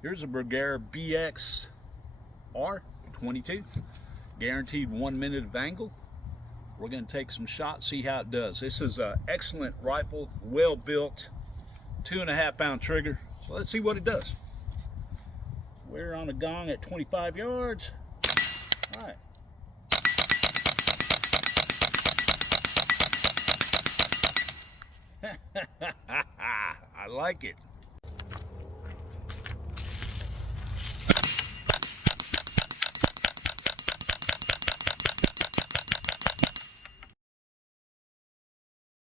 Here's a Bergara BXR 22, guaranteed 1 minute of angle. We're going to take some shots, see how it does. This is an excellent rifle, well built, 2.5 pound trigger. So let's see what it does. We're on a gong at 25 yards. All right. I like it.